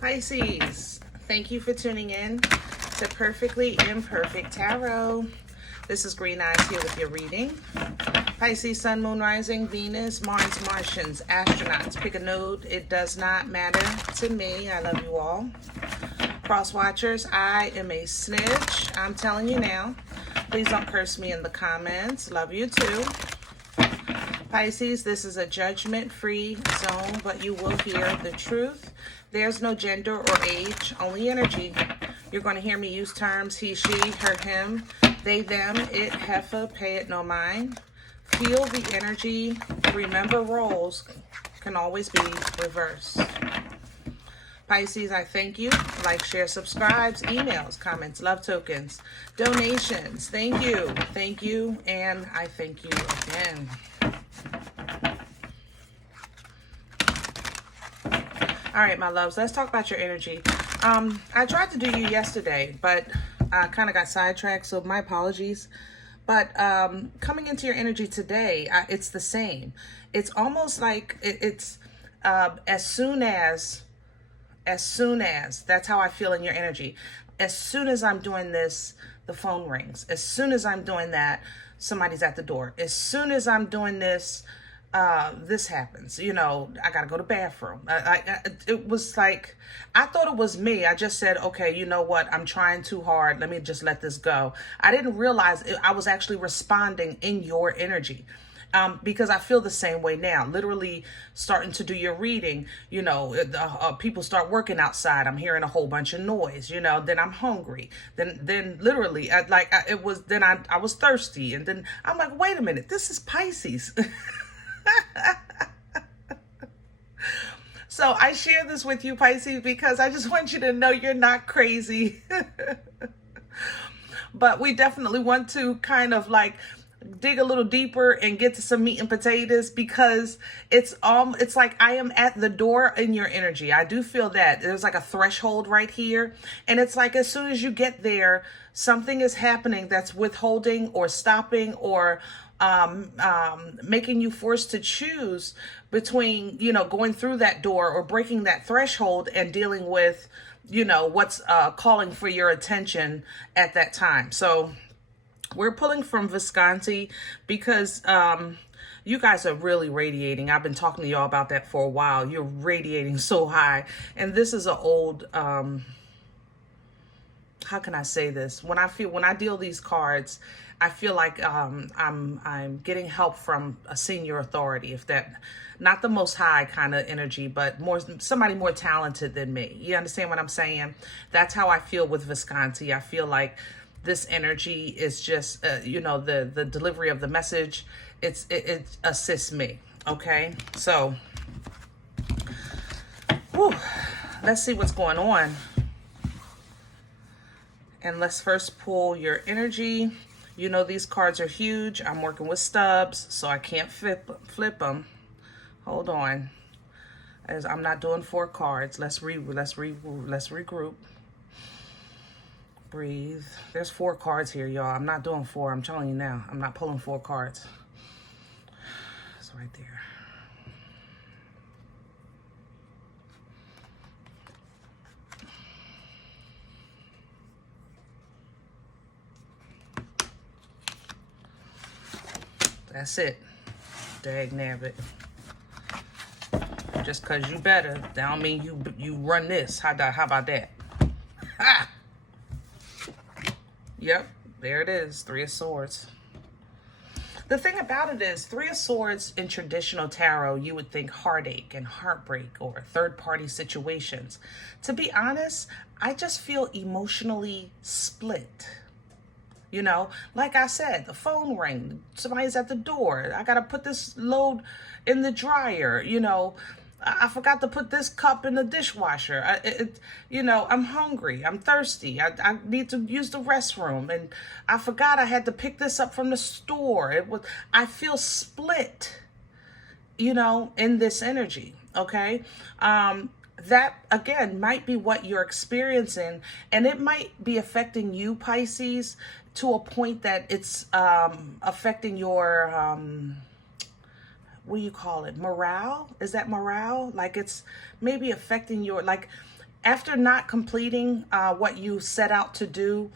Pisces, thank you for tuning in to Perfectly Imperfect Tarot. This is Green Eyes here with your reading. Pisces, Sun, Moon, Rising, Venus, Mars, Martians, astronauts. Pick a node. It does not matter to me. I love you all. Cross watchers, I am a snitch. I'm telling you now. Please don't curse me in the comments. Love you too. Pisces, this is a judgment-free zone, but you will hear the truth. There's no gender or age, only energy. You're going to hear me use terms he, she, her, him, they, them, it, heifer, pay it no mind. Feel the energy. Remember, roles can always be reversed. Pisces, I thank you. Like, share, subscribes, emails, comments, love tokens, donations. Thank you, and I thank you again. All right, my loves, let's talk about your energy. I tried to do you yesterday, but I kind of got sidetracked, so my apologies. But coming into your energy today, it's the same. It's almost like it's as soon as, that's how I feel in your energy. As soon as I'm doing this, the phone rings. As soon as I'm doing that, somebody's at the door. As soon as I'm doing this, this happens. You know, I gotta go to the bathroom. It was like, I thought it was me. I just said, okay, you know what? I'm trying too hard. Let me just let this go. I didn't realize I was actually responding in your energy. Because I feel the same way now. Literally starting to do your reading, you know, people start working outside. I'm hearing a whole bunch of noise, you know, then I'm hungry. Then literally, I was thirsty. And then I'm like, wait a minute, this is Pisces. So I share this with you, Pisces, because I just want you to know you're not crazy. But we definitely want to kind of like dig a little deeper and get to some meat and potatoes, because it's like I am at the door in your energy. I do feel that there's like a threshold right here, and it's like as soon as you get there, something is happening that's withholding or stopping or making you forced to choose between, you know, going through that door or breaking that threshold and dealing with, you know, what's calling for your attention at that time. So we're pulling from Visconti because you guys are really radiating. I've been talking to y'all about that for a while. You're radiating so high. And this is an old, how can I say this? When I deal these cards, I feel like I'm getting help from a senior authority, if that, not the most high kind of energy, but somebody more talented than me. You understand what I'm saying? That's how I feel with Visconti. I feel like this energy is just, you know, the delivery of the message, it assists me. Okay, so let's see what's going on. And let's first pull your energy. You know, these cards are huge. I'm working with stubs, so I can't flip them. Hold on. As I'm not doing 4 cards. Let's regroup. Breathe. There's 4 cards here, y'all. I'm not doing 4. I'm telling you now. I'm not pulling 4 cards. It's right there. That's it. Dag nabbit. Just because you better, that don't mean you run this. How about that? Ha! Yep, there it is. 3 of Swords. The thing about it is, 3 of Swords in traditional tarot, you would think heartache and heartbreak or third-party situations. To be honest, I just feel emotionally split. You know, like I said, the phone rang, somebody's at the door. I got to put this load in the dryer, you know. I forgot to put this cup in the dishwasher. You know, I'm hungry. I'm thirsty. I need to use the restroom. And I forgot I had to pick this up from the store. I feel split, you know, in this energy. Okay. That, again, might be what you're experiencing. And it might be affecting you, Pisces, to a point that it's affecting your... what do you call it? Morale? Is that morale? Like it's maybe affecting your, like after not completing what you set out to do,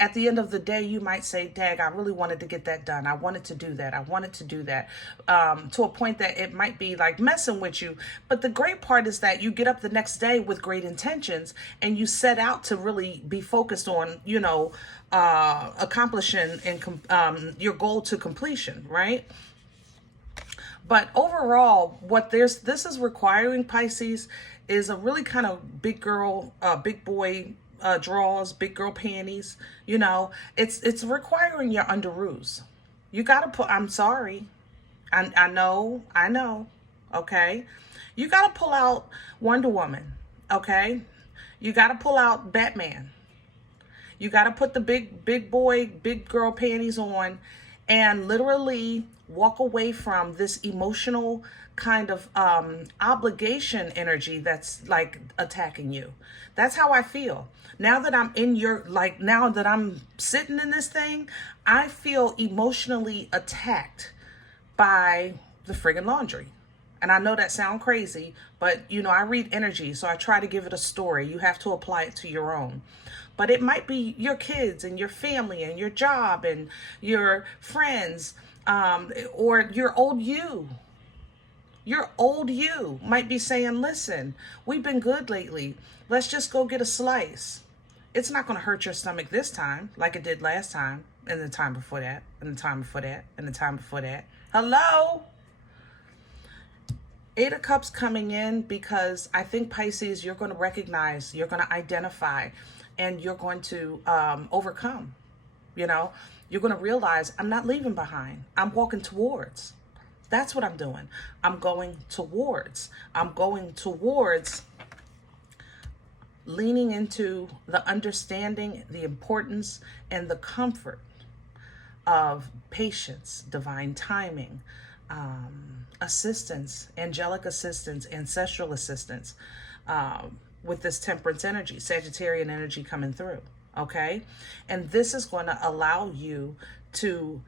at the end of the day, you might say, dag, I really wanted to get that done. I wanted to do that. I wanted to do that, to a point that it might be like messing with you. But the great part is that you get up the next day with great intentions and you set out to really be focused on, you know, accomplishing and your goal to completion, right? But overall, what this is requiring, Pisces, is a really kind of big girl, big boy drawers, big girl panties. You know, it's requiring your underoos. You gotta put, I'm sorry, I know, okay? You gotta pull out Wonder Woman, okay? You gotta pull out Batman. You gotta put the big boy, big girl panties on and literally walk away from this emotional kind of obligation energy that's like attacking you. That's how I feel. Now that I'm in your, like, now that I'm sitting in this thing, I feel emotionally attacked by the friggin' laundry. And I know that sounds crazy, but you know, I read energy, so I try to give it a story. You have to apply it to your own. But it might be your kids and your family and your job and your friends, or your old you. Your old you might be saying, listen, we've been good lately. Let's just go get a slice. It's not going to hurt your stomach this time like it did last time, and the time before that, and the time before that, and the time before that. Hello? Eight of Cups coming in because I think, Pisces, you're going to recognize, you're going to identify, and you're going to overcome. You know, you're going to realize, I'm not leaving behind. I'm walking towards. That's what I'm doing. I'm going towards. I'm going towards leaning into the understanding, the importance, and the comfort of patience, divine timing, assistance, angelic assistance, ancestral assistance, with this Temperance energy, Sagittarian energy coming through, okay? And this is going to allow you to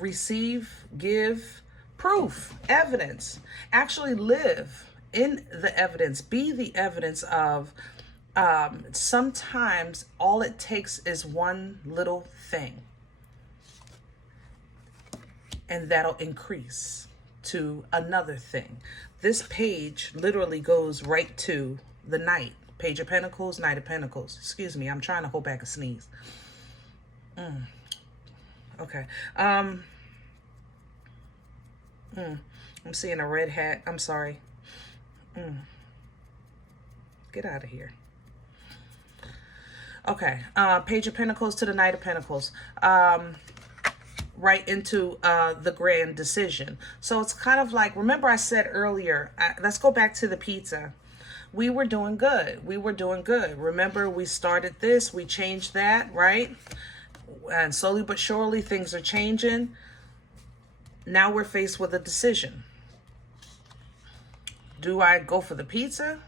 receive, give proof, evidence, actually live in the evidence, be the evidence of sometimes all it takes is one little thing, and that'll increase to another thing. This page literally goes right to the Knight, Page of Pentacles, Knight of Pentacles. Excuse me, I'm trying to hold back a sneeze. Okay. I'm seeing a red hat. I'm sorry. Get out of here. Okay. Page of Pentacles to the Knight of Pentacles. Right into the grand decision. So it's kind of like, remember I said earlier, let's go back to the pizza. We were doing good. We were doing good. Remember, we started this, we changed that, right? And slowly but surely things are changing. Now we're faced with a decision. Do I go for the pizza?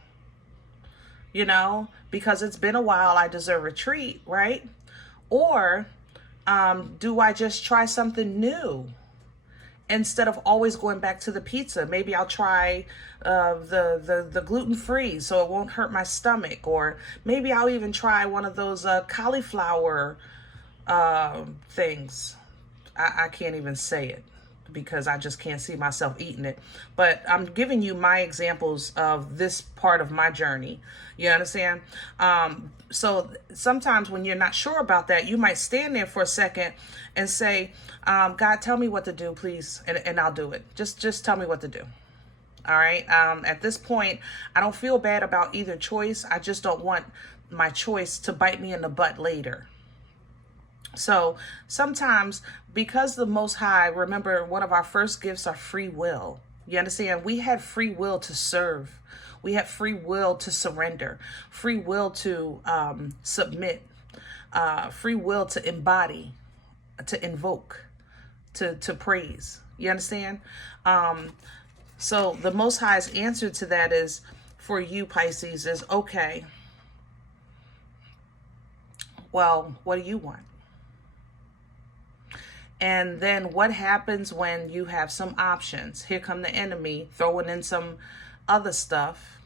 You know, because it's been a while, I deserve a treat, right? Or do I just try something new instead of always going back to the pizza? Maybe I'll try the gluten-free so it won't hurt my stomach. Or maybe I'll even try one of those cauliflower things. I can't even say it because I just can't see myself eating it. But I'm giving you my examples of this part of my journey. You understand? So sometimes when you're not sure about that, you might stand there for a second and say, God, tell me what to do, please. And I'll do it. Just tell me what to do. All right. At this point, I don't feel bad about either choice. I just don't want my choice to bite me in the butt later. So sometimes, because the Most High, remember, one of our first gifts are free will. You understand? We had free will to serve. We had free will to surrender, free will to submit, free will to embody, to invoke, to praise. You understand? So the Most High's answer to that is, for you, Pisces, is, okay, well, what do you want? And then what happens when you have some options? Here come the enemy throwing in some other stuff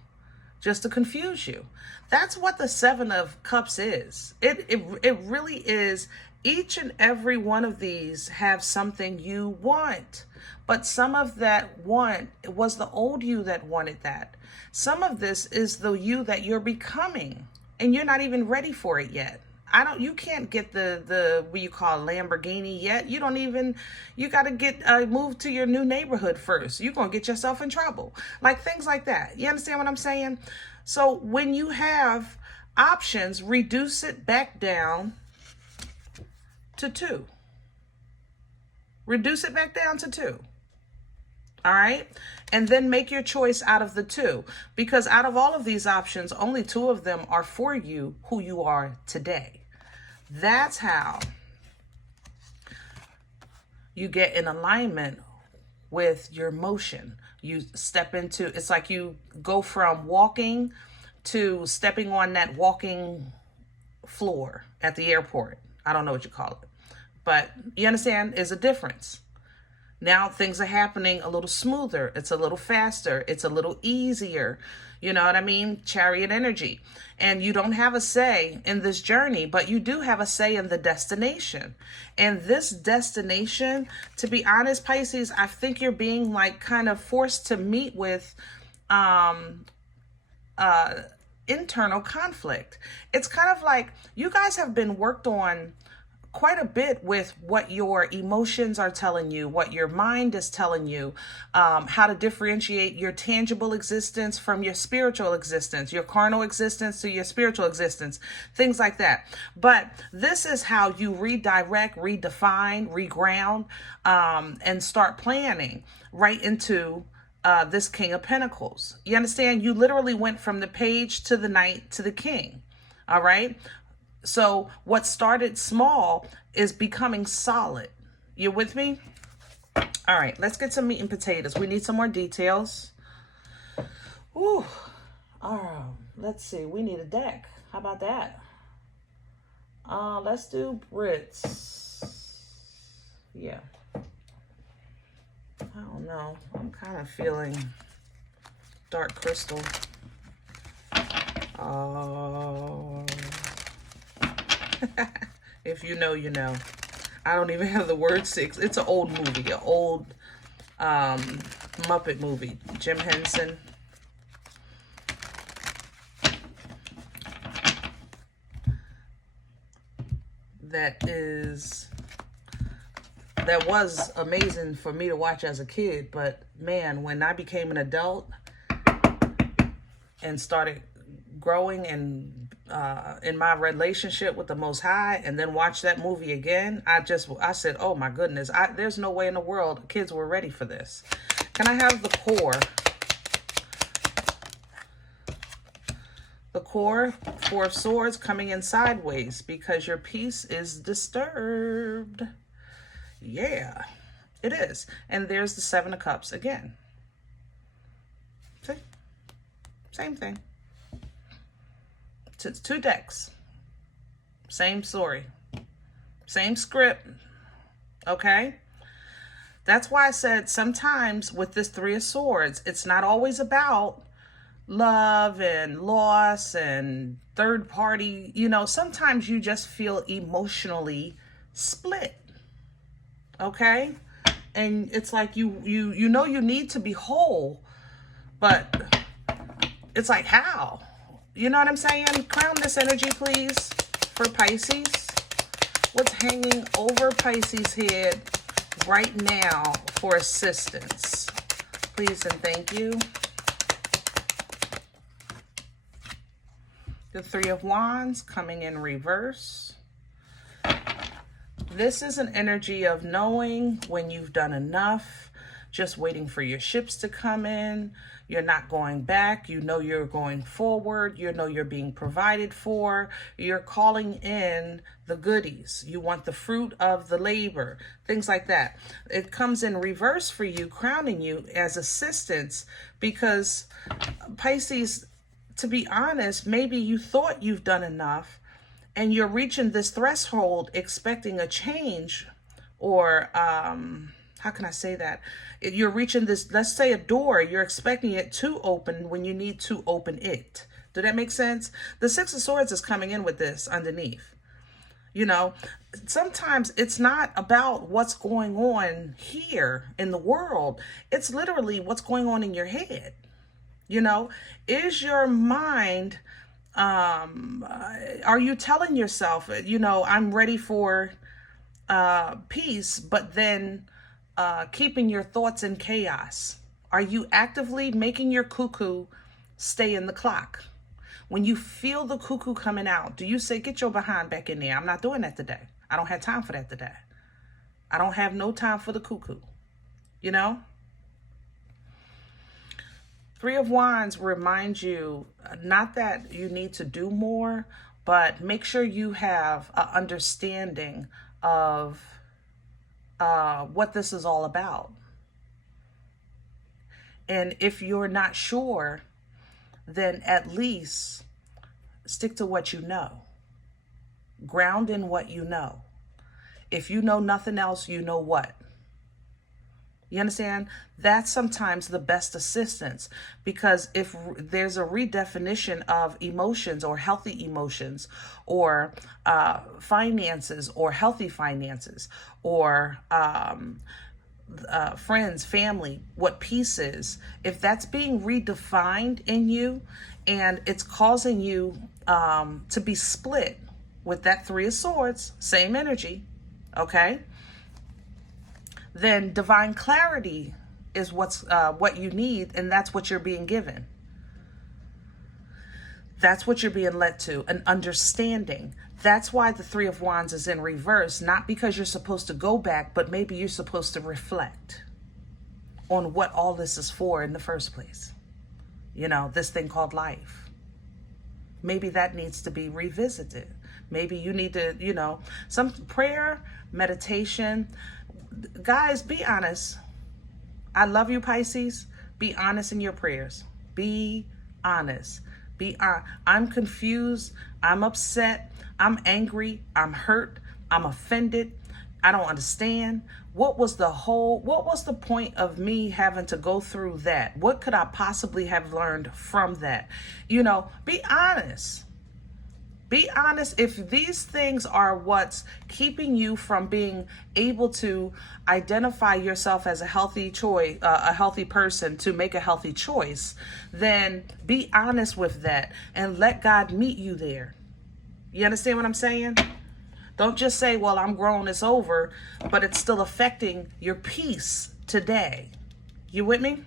just to confuse you. That's what the Seven of Cups is. It really is. Each and every one of these have something you want, but some of that want was the old you that wanted that. Some of this is the you that you're becoming, and you're not even ready for it yet. You can't get the what you call Lamborghini yet. You got to get moved to your new neighborhood first. You're going to get yourself in trouble. Like things like that. You understand what I'm saying? So when you have options, reduce it back down to 2. Reduce it back down to 2. All right. And then make your choice out of the 2, because out of all of these options, only 2 of them are for you, who you are today. That's how you get in alignment with your motion. You step into, it's like you go from walking to stepping on that walking floor at the airport. I don't know what you call it, but you understand, there's a difference. Now things are happening a little smoother. It's a little faster. It's a little easier. You know what I mean? Chariot energy. And you don't have a say in this journey, but you do have a say in the destination. And this destination, to be honest, Pisces, I think you're being like kind of forced to meet with internal conflict. It's kind of like you guys have been worked on quite a bit with what your emotions are telling you, what your mind is telling you, how to differentiate your tangible existence from your spiritual existence, your carnal existence to your spiritual existence, things like that. But this is how you redirect, redefine, reground, and start planning right into this King of Pentacles. You understand? You literally went from the Page to the Knight to the King. All right. So what started small is becoming solid. You with me? All right, let's get some meat and potatoes. We need some more details. Ooh. All right, let's see. We need a deck. How about that? Let's do Brits. Yeah. I don't know. I'm kind of feeling dark crystal. Oh. If you know, you know. I don't even have the word 6. It's an old movie, an old Muppet movie. Jim Henson. That was amazing for me to watch as a kid, but man, when I became an adult and started growing and in my relationship with the Most High, and then watch that movie again, I said, oh my goodness, there's no way in the world kids were ready for this. Can I have the core? The core, 4 of Swords, coming in sideways because your peace is disturbed. Yeah, it is. And there's the 7 of Cups again. See? Same thing. It's 2 decks. Same story. Same script. Okay? That's why I said sometimes with this 3 of Swords, it's not always about love and loss and third party. You know, sometimes you just feel emotionally split. Okay? And it's like you know you need to be whole, but it's like, how? You know what I'm saying? Crown this energy, please, for Pisces. What's hanging over Pisces' head right now for assistance? Please and thank you. The 3 of Wands coming in reverse. This is an energy of knowing when you've done enough, just waiting for your ships to come in. You're not going back. You know you're going forward. You know you're being provided for. You're calling in the goodies. You want the fruit of the labor, things like that. It comes in reverse for you, crowning you as assistance, because Pisces, to be honest, maybe you thought you've done enough and you're reaching this threshold expecting a change or how can I say that? You're reaching this, let's say a door, you're expecting it to open when you need to open it. Did that make sense? The Six of Swords is coming in with this underneath. You know, sometimes it's not about what's going on here in the world. It's literally what's going on in your head. You know, is your mind, are you telling yourself, you know, I'm ready for peace, but then keeping your thoughts in chaos? Are you actively making your cuckoo stay in the clock? When you feel the cuckoo coming out, do you say, get your behind back in there? I'm not doing that today. I don't have time for that today. I don't have no time for the cuckoo. You know? Three of Wands reminds you, not that you need to do more, but make sure you have an understanding of what this is all about. And if you're not sure, then at least stick to what you know. Ground in what you know. If you know nothing else, you know what? You understand? That's sometimes the best assistance, because if there's a redefinition of emotions or healthy emotions or finances or healthy finances or friends, family, what peace is, if that's being redefined in you and it's causing you to be split with that Three of Swords, same energy, okay, then divine clarity is what you need, and that's what you're being given. That's what you're being led to, an understanding. That's why the Three of Wands is in reverse, not because you're supposed to go back, but maybe you're supposed to reflect on what all this is for in the first place. You know, this thing called life. Maybe that needs to be revisited. Maybe you need to, you know, some prayer, meditation. Guys, be honest. I love you, Pisces. Be honest in your prayers. Be honest. I'm confused. I'm upset. I'm angry. I'm hurt. I'm offended. I don't understand. What was the point of me having to go through that? What could I possibly have learned from that? You know, be honest. Be honest. If these things are what's keeping you from being able to identify yourself as a healthy choice, a healthy person, to make a healthy choice, then be honest with that and let God meet you there. You understand what I'm saying? Don't just say, well, I'm grown, it's over, but it's still affecting your peace today. You with me?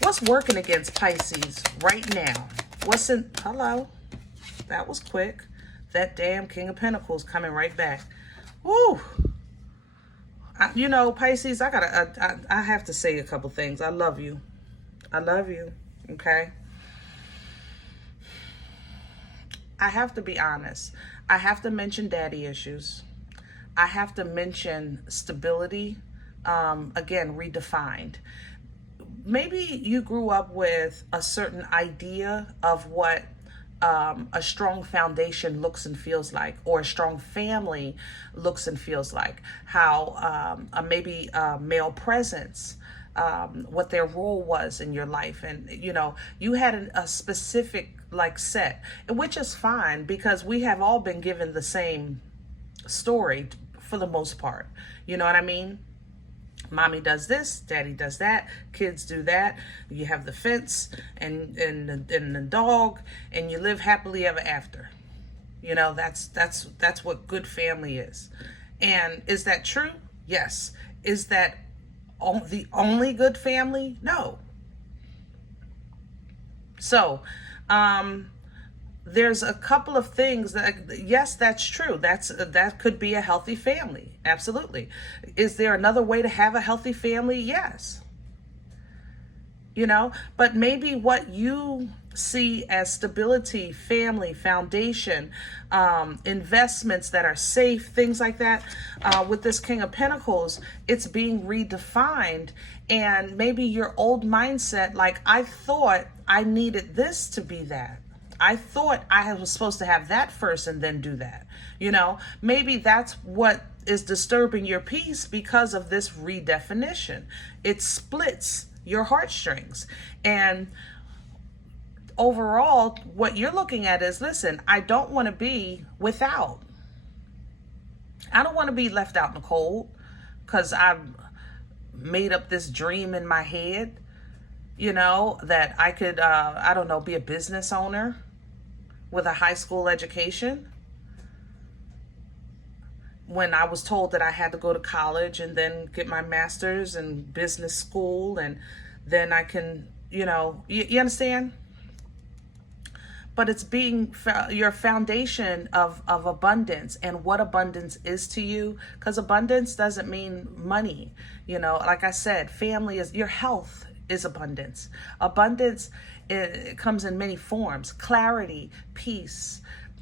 What's working against Pisces right now? Hello? That was quick. That damn King of Pentacles coming right back. Woo! You know, Pisces, I have to say a couple things. I love you. I love you. Okay? I have to be honest. I have to mention daddy issues. I have to mention stability. Again, redefined. Maybe you grew up with a certain idea of what a strong foundation looks and feels like, or a strong family looks and feels like, how maybe male presence, what their role was in your life. And, you know, you had a specific set, which is fine, because we have all been given the same story for the most part. You know what I mean? Mommy does this, daddy does that, kids do that. You have the fence and the dog, and you live happily ever after. You know, that's what good family is. And is that true? Yes. Is that the only good family? No. So, there's a couple of things that, yes, that's true. That could be a healthy family. Absolutely. Is there another way to have a healthy family? Yes. You know, but maybe what you see as stability, family, foundation, investments that are safe, things like that, with this King of Pentacles, it's being redefined. And maybe your old mindset, like, I thought I needed this to be that. I thought I was supposed to have that first and then do that. You know, maybe that's what is disturbing your peace because of this redefinition. It splits your heartstrings. And overall, what you're looking at is, listen, I don't want to be without. I don't want to be left out in the cold because I've made up this dream in my head, you know, that I could, I don't know, be a business owner with a high school education, when I was told that I had to go to college and then get my master's in business school, and then I can, you know, you understand? But it's being your foundation of abundance and what abundance is to you. Because abundance doesn't mean money. You know, like I said, family is, your health is abundance. Abundance, it comes in many forms. Clarity, peace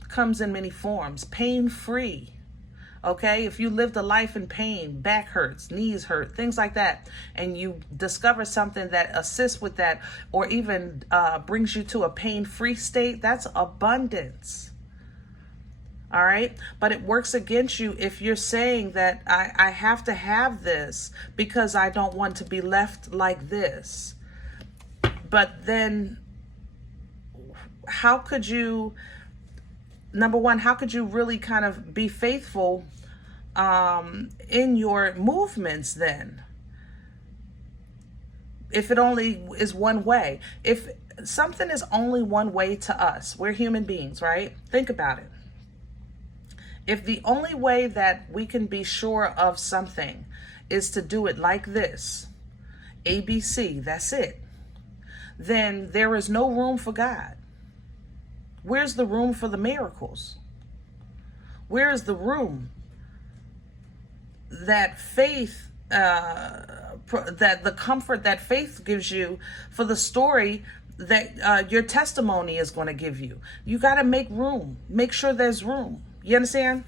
comes in many forms. Pain-free. Okay, if you lived a life in pain, back hurts, knees hurt, things like that, and you discover something that assists with that, or even brings you to a pain-free state, that's abundance. All right, but it works against you if you're saying that I have to have this because I don't want to be left like this. But then how could you, number one, how could you really kind of be faithful in your movements then? If it only is one way. If something is only one way to us, we're human beings, right? Think about it. If the only way that we can be sure of something is to do it like this, ABC, that's it, then there is no room for God. Where's the room for the miracles? Where is the room that faith, that the comfort that faith gives you for the story that your testimony is going to give you? You got to make room. Make sure there's room. You understand?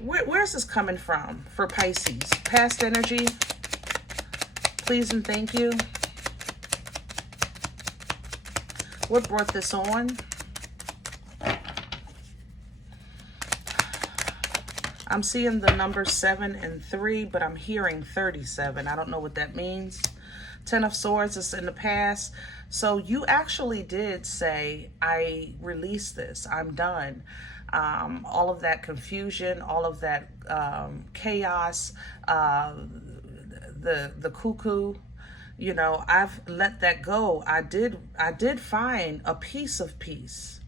Where's this coming from for Pisces? Past energy, please and thank you. What brought this on? I'm seeing the numbers 7 and 3, but I'm hearing 37. I don't know what that means. 10 of Swords is in the past. So you actually did say, I release this. I'm done. All of that confusion, all of that chaos, the cuckoo, you know, I've let that go. I did find a piece of peace.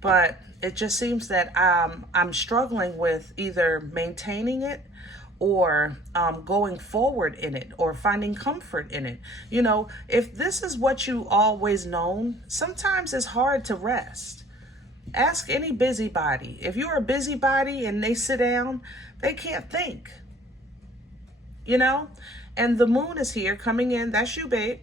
But it just seems that I'm struggling with either maintaining it or going forward in it or finding comfort in it. You know, if this is what you always known, sometimes it's hard to rest. Ask any busybody. If you're a busybody and they sit down, they can't think. You know? And the moon is here coming in. That's you, babe.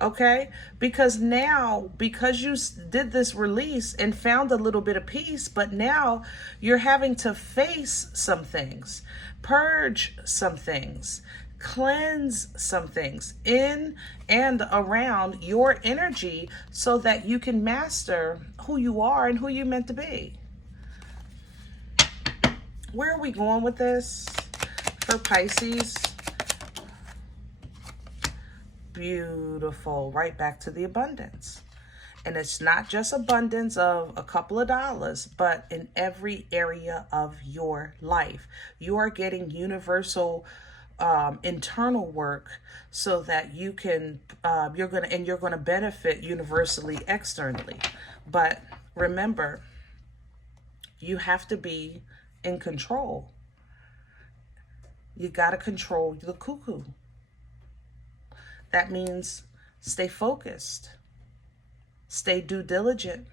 Okay, because now, because you did this release and found a little bit of peace, but now you're having to face some things, purge some things, cleanse some things in and around your energy so that you can master who you are and who you're meant to be. Where are we going with this for Pisces? Beautiful. Right back to the abundance. And it's not just abundance of a couple of dollars, but in every area of your life. You are getting universal internal work so that you can, you're going to benefit universally externally. But remember, you have to be in control. You got to control the cuckoo. That means stay focused, stay due diligent,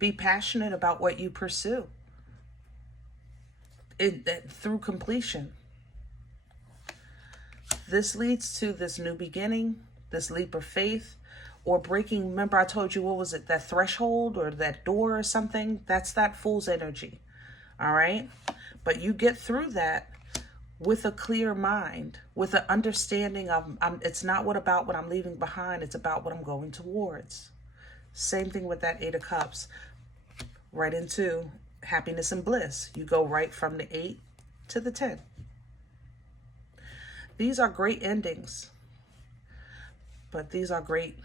be passionate about what you pursue through completion. This leads to this new beginning, this leap of faith, or breaking. Remember I told you, what was it, that threshold or that door or something? That's that fool's energy. All right? But you get through that with a clear mind, with an understanding of it's not about what I'm leaving behind, it's about what I'm going towards. Same thing with that 8 of Cups, right into happiness and bliss. You go right from the 8 to the 10. These are great endings, but these are great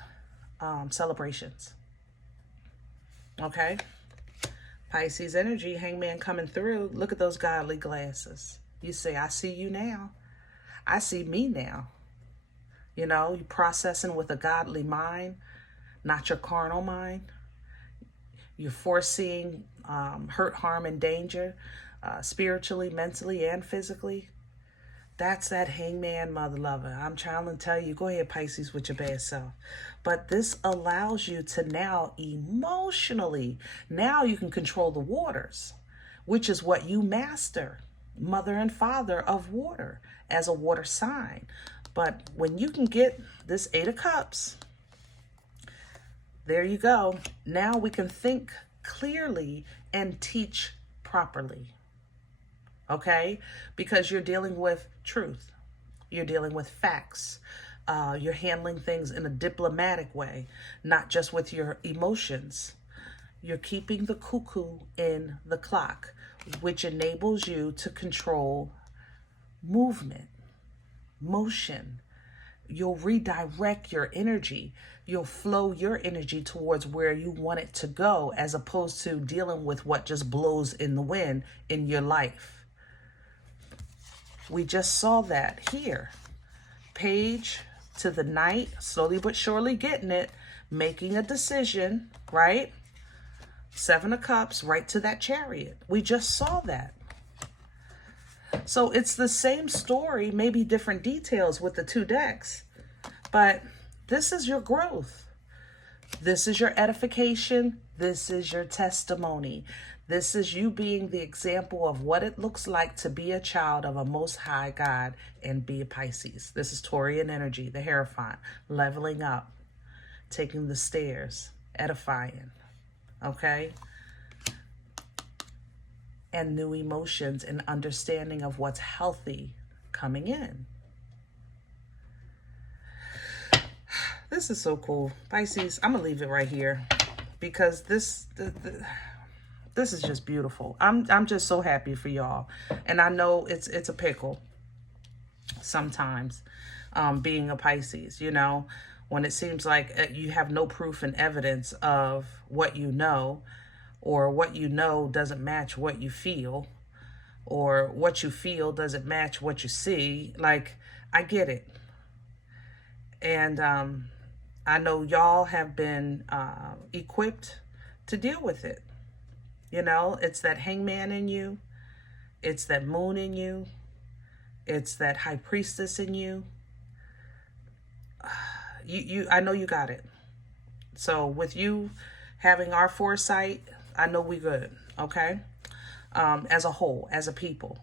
celebrations. Okay? Pisces energy, hangman coming through. Look at those godly glasses. You say, I see you now. I see me now. You know, you're processing with a godly mind, not your carnal mind. You're foreseeing hurt, harm, and danger, spiritually, mentally, and physically. That's that hangman, mother lover. I'm trying to tell you, go ahead, Pisces, with your bad self. But this allows you to now emotionally, now you can control the waters, which is what you master, mother and father of water, as a water sign. But when you can get this 8 of Cups, there you go. Now we can think clearly and teach properly. Okay? Because you're dealing with truth. You're dealing with facts. You're handling things in a diplomatic way, not just with your emotions. You're keeping the cuckoo in the clock, which enables you to control movement, motion. You'll redirect your energy. You'll flow your energy towards where you want it to go, as opposed to dealing with what just blows in the wind in your life. We just saw that here. Page to the Knight, slowly but surely getting it, making a decision, right? 7 of Cups, right to that Chariot. We just saw that. So it's the same story, maybe different details with the 2 decks. But this is your growth. This is your edification. This is your testimony. This is you being the example of what it looks like to be a child of a Most High God and be a Pisces. This is Taurian energy, the Hierophant, leveling up, taking the stairs, edifying, okay? And new emotions and understanding of what's healthy coming in. This is so cool. Pisces, I'm going to leave it right here because this is just beautiful. I'm just so happy for y'all. And I know it's a pickle sometimes, being a Pisces, you know, when it seems like you have no proof and evidence of what you know, or what you know doesn't match what you feel, or what you feel doesn't match what you see. Like, I get it. And I know y'all have been equipped to deal with it. You know, it's that hangman in you. It's that moon in you. It's that high priestess in you. I know you got it. So with you having our foresight, I know we good, okay? As a whole, as a people.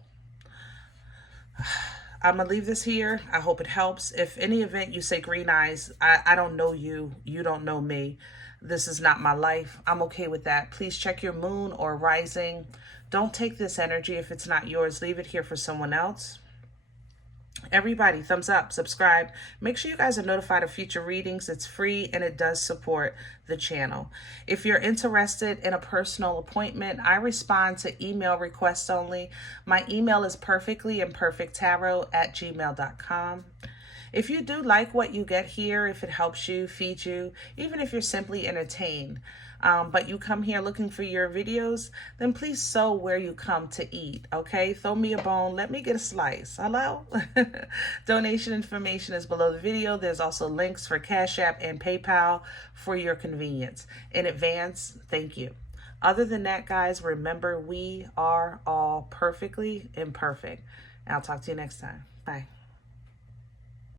I'm going to leave this here. I hope it helps. If any event you say green eyes, I don't know you. You don't know me. This is not my life. I'm okay with that. Please check your moon or rising. Don't take this energy if it's not yours. Leave it here for someone else. Everybody, thumbs up, subscribe. Make sure you guys are notified of future readings. It's free and it does support the channel. If you're interested in a personal appointment, I respond to email requests only. My email is perfectlyimperfecttarot@gmail.com. If you do like what you get here, if it helps you, feeds you, even if you're simply entertained, but you come here looking for your videos, then please sow where you come to eat, okay? Throw me a bone. Let me get a slice. Hello? Donation information is below the video. There's also links for Cash App and PayPal for your convenience. In advance, thank you. Other than that, guys, remember we are all perfectly imperfect. And I'll talk to you next time. Bye.